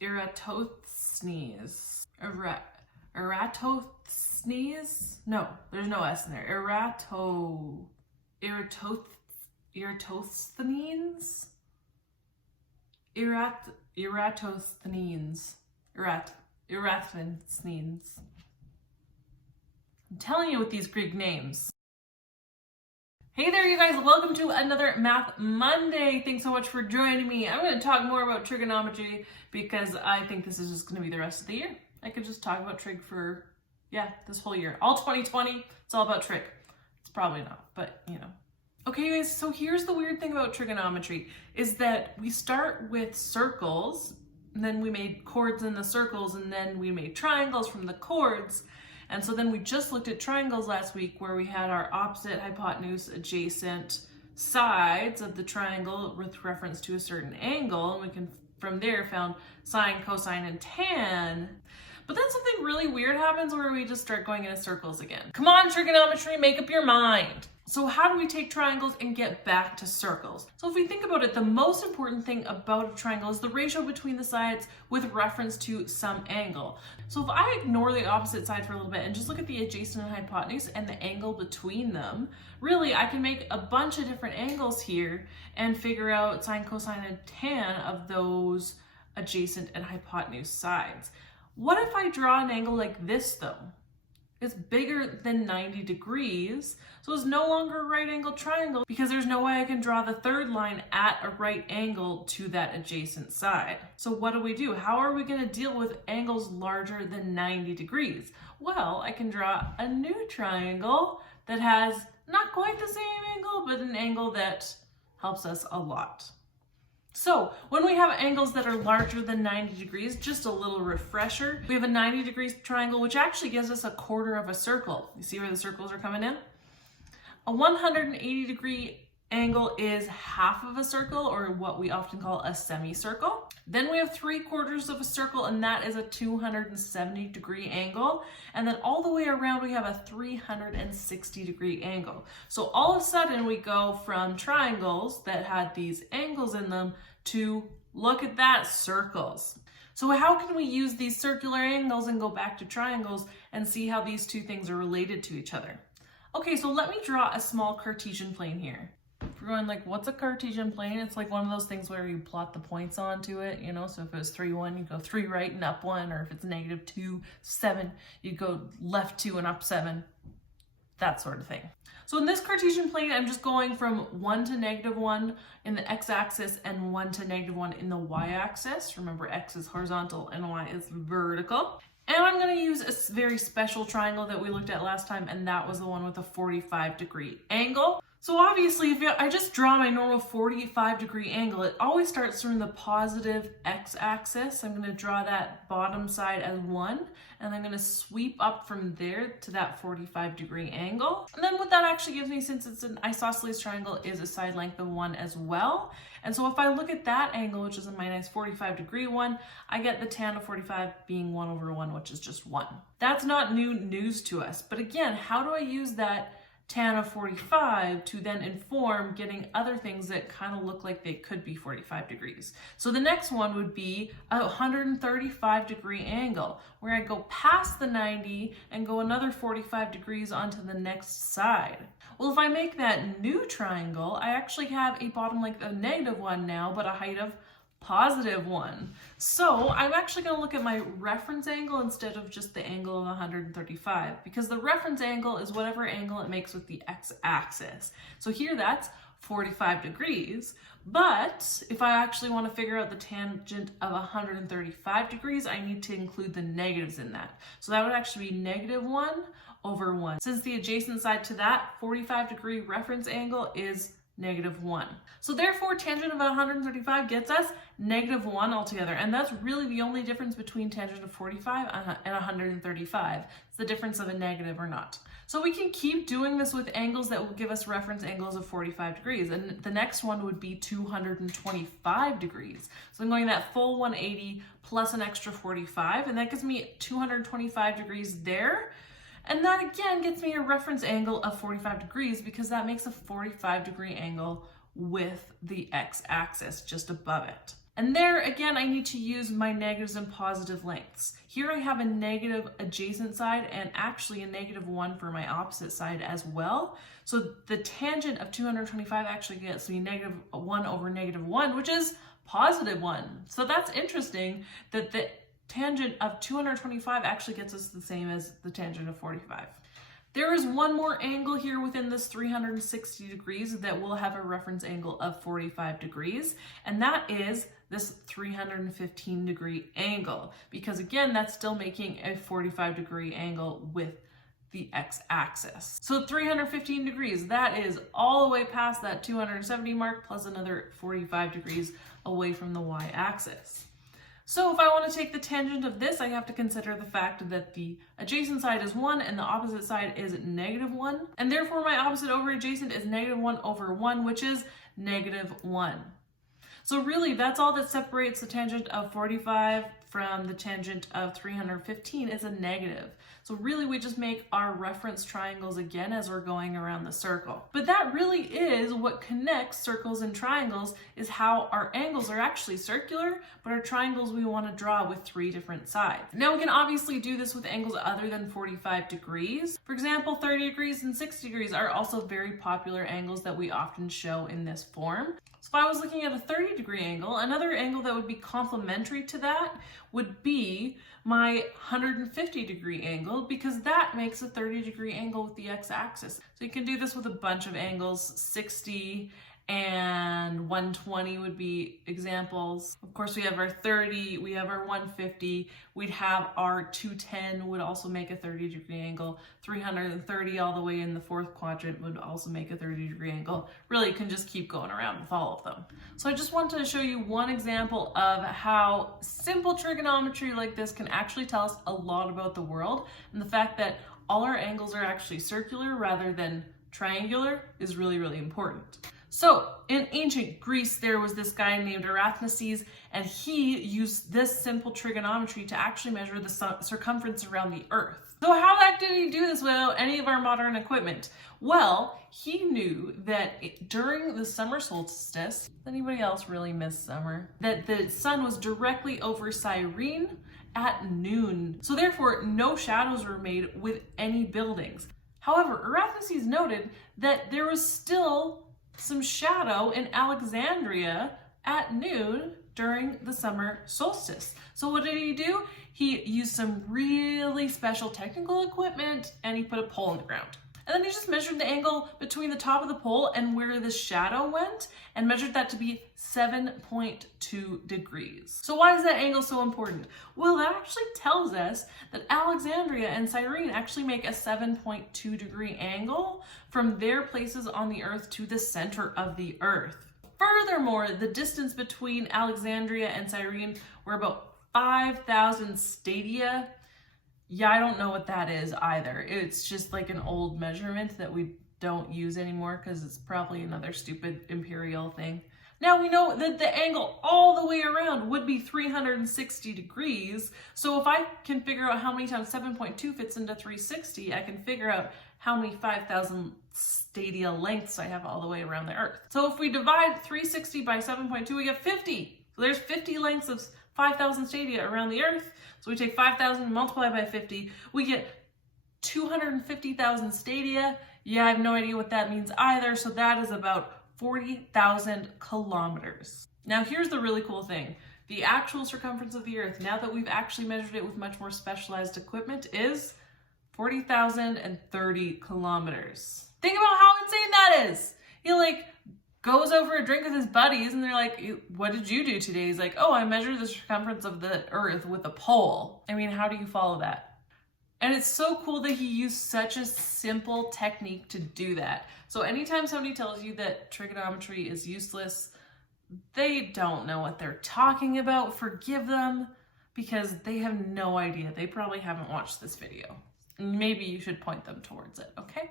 Eratosthenes. Eratosthenes? No, there's no S in there. Eratosthenes? Eratosthenes. Eratosthenes. I'm telling you with these Greek names. Hey there, you guys. Welcome to another Math Monday. Thanks so much for joining me. I'm going to talk more about trigonometry because I think this is just going to be the rest of the year. I could just talk about trig for, this whole year. All 2020, it's all about trig. It's probably not, but you know. Okay, guys, so here's the weird thing about trigonometry is that we start with circles, and then we made chords in the circles, and then we made triangles from the chords. And so then we just looked at triangles last week where we had our opposite, hypotenuse, adjacent sides of the triangle with reference to a certain angle. And we can, from there, found sine, cosine, and tan. But then something really weird happens where we just start going into circles again. Come on, trigonometry, make up your mind. So how do we take triangles and get back to circles? So if we think about it, the most important thing about a triangle is the ratio between the sides with reference to some angle. So if I ignore the opposite side for a little bit and just look at the adjacent and hypotenuse and the angle between them, really I can make a bunch of different angles here and figure out sine, cosine, and tan of those adjacent and hypotenuse sides. What if I draw an angle like this though? It's bigger than 90 degrees, so it's no longer a right angle triangle because there's no way I can draw the third line at a right angle to that adjacent side. So what do? How are we going to deal with angles larger than 90 degrees? Well, I can draw a new triangle that has not quite the same angle, but an angle that helps us a lot. So when we have angles that are larger than 90 degrees, just a little refresher, we have a 90 degrees triangle, which actually gives us a quarter of a circle. You see where the circles are coming in? A 180 degree angle is half of a circle, or what we often call a semicircle. Then we have 3/4 of a circle, and that is a 270 degree angle. And then all the way around, we have a 360 degree angle. So all of a sudden, we go from triangles that had these angles in them to, look at that, circles. So how can we use these circular angles and go back to triangles and see how these two things are related to each other? Okay, so let me draw a small Cartesian plane here. If you're going like, what's a Cartesian plane? It's like one of those things where you plot the points onto it, you know, so if it was 3, 1, you go 3 right and up 1, or if it's -2, 7, you go left 2 and up 7, that sort of thing. So in this Cartesian plane, I'm just going from 1 to -1 in the x-axis and 1 to -1 in the y-axis. Remember, x is horizontal and y is vertical. And I'm going to use a very special triangle that we looked at last time, and that was the one with a 45 degree angle. So obviously, if I just draw my normal 45 degree angle, it always starts from the positive x-axis. I'm going to draw that bottom side as 1, and I'm going to sweep up from there to that 45 degree angle. And then what that actually gives me, since it's an isosceles triangle, is a side length of 1 as well. And so if I look at that angle, which is a minus 45 degree one, I get the tan of 45 being 1/1, which is just 1. That's not new news to us. But again, how do I use that tan of 45 to then inform getting other things that kind of look like they could be 45 degrees. So the next one would be a 135 degree angle where I go past the 90 and go another 45 degrees onto the next side. Well, if I make that new triangle, I actually have a bottom length of -1 now, but a height of +1. So I'm actually going to look at my reference angle instead of just the angle of 135, because the reference angle is whatever angle it makes with the x-axis. So here that's 45 degrees, but if I actually want to figure out the tangent of 135 degrees, I need to include the negatives in that. So that would actually be -1/1. Since the adjacent side to that 45 degree reference angle is -1. So therefore, tangent of 135 gets us -1 altogether. And that's really the only difference between tangent of 45 and 135. It's the difference of a negative or not. So we can keep doing this with angles that will give us reference angles of 45 degrees. And the next one would be 225 degrees. So I'm going that full 180 plus an extra 45, and that gives me 225 degrees there. And that again gets me a reference angle of 45 degrees because that makes a 45 degree angle with the x-axis just above it. And there, again, I need to use my negatives and positive lengths. Here I have a negative adjacent side and actually a -1 for my opposite side as well. So the tangent of 225 actually gets me -1 over -1, which is +1. So that's interesting that the tangent of 225 actually gets us the same as the tangent of 45. There is one more angle here within this 360 degrees that will have a reference angle of 45 degrees, and that is this 315 degree angle, because again, that's still making a 45 degree angle with the x-axis. So 315 degrees, that is all the way past that 270 mark plus another 45 degrees away from the y-axis. So if I want to take the tangent of this, I have to consider the fact that the adjacent side is 1 and the opposite side is -1. And therefore my opposite over adjacent is -1 over 1, which is -1. So really that's all that separates the tangent of 45 from the tangent of 315 is a negative. So really we just make our reference triangles again as we're going around the circle. But that really is what connects circles and triangles, is how our angles are actually circular, but our triangles we want to draw with 3 different sides. Now we can obviously do this with angles other than 45 degrees. For example, 30 degrees and 60 degrees are also very popular angles that we often show in this form. So if I was looking at a 30 degree angle, another angle that would be complementary to that would be my 150 degree angle, because that makes a 30 degree angle with the x-axis. So you can do this with a bunch of angles. 60 and 120 would be examples. Of course, we have our 30, we have our 150, we'd have our 210 would also make a 30 degree angle. 330 all the way in the 4th quadrant would also make a 30 degree angle. Really, you can just keep going around with all of them. So I just wanted to show you one example of how simple trigonometry like this can actually tell us a lot about the world, and the fact that all our angles are actually circular rather than triangular is really, really important. So in ancient Greece, there was this guy named Arithmenes, and he used this simple trigonometry to actually measure the circumference around the Earth. So how the heck did he do this without any of our modern equipment? Well, he knew that during the summer solstice, does anybody else really miss summer? That the sun was directly over Cyrene at noon. So therefore, no shadows were made with any buildings. However, Arithmenes noted that there was still some shadow in Alexandria at noon during the summer solstice. So what did he do? He used some really special technical equipment and he put a pole in the ground. And then he just measured the angle between the top of the pole and where the shadow went and measured that to be 7.2 degrees. So why is that angle so important? Well, that actually tells us that Alexandria and Cyrene actually make a 7.2 degree angle from their places on the Earth to the center of the Earth. Furthermore, the distance between Alexandria and Cyrene were about 5,000 stadia. Yeah, I don't know what that is either. It's just like an old measurement that we don't use anymore because it's probably another stupid imperial thing. Now we know that the angle all the way around would be 360 degrees. So if I can figure out how many times 7.2 fits into 360, I can figure out how many 5,000 stadia lengths I have all the way around the Earth. So if we divide 360 by 7.2, we get 50. So there's 50 lengths of 5,000 stadia around the Earth. So we take 5,000 and multiply by 50, we get 250,000 stadia. Yeah, I have no idea what that means either. So that is about 40,000 kilometers. Now here's the really cool thing. The actual circumference of the Earth, now that we've actually measured it with much more specialized equipment, is 40,030 kilometers. Think about how insane that is. He goes over a drink with his buddies and they're like, what did you do today? He's like, oh, I measured the circumference of the Earth with a pole. I mean, how do you follow that? And it's so cool that he used such a simple technique to do that. So anytime somebody tells you that trigonometry is useless, they don't know what they're talking about. Forgive them, because they have no idea. They probably haven't watched this video. Maybe you should point them towards it, okay?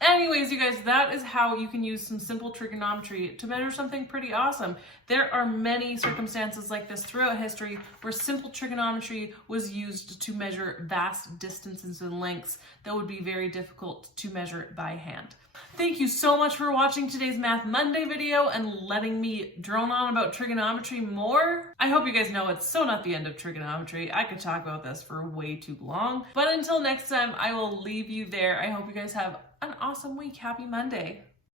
Anyways, you guys, that is how you can use some simple trigonometry to measure something pretty awesome. There are many circumstances like this throughout history where simple trigonometry was used to measure vast distances and lengths that would be very difficult to measure by hand. Thank you so much for watching today's Math Monday video and letting me drone on about trigonometry more. I hope you guys know it's so not the end of trigonometry. I could talk about this for way too long. But until next time, I will leave you there. I hope you guys have an awesome week. Happy Monday.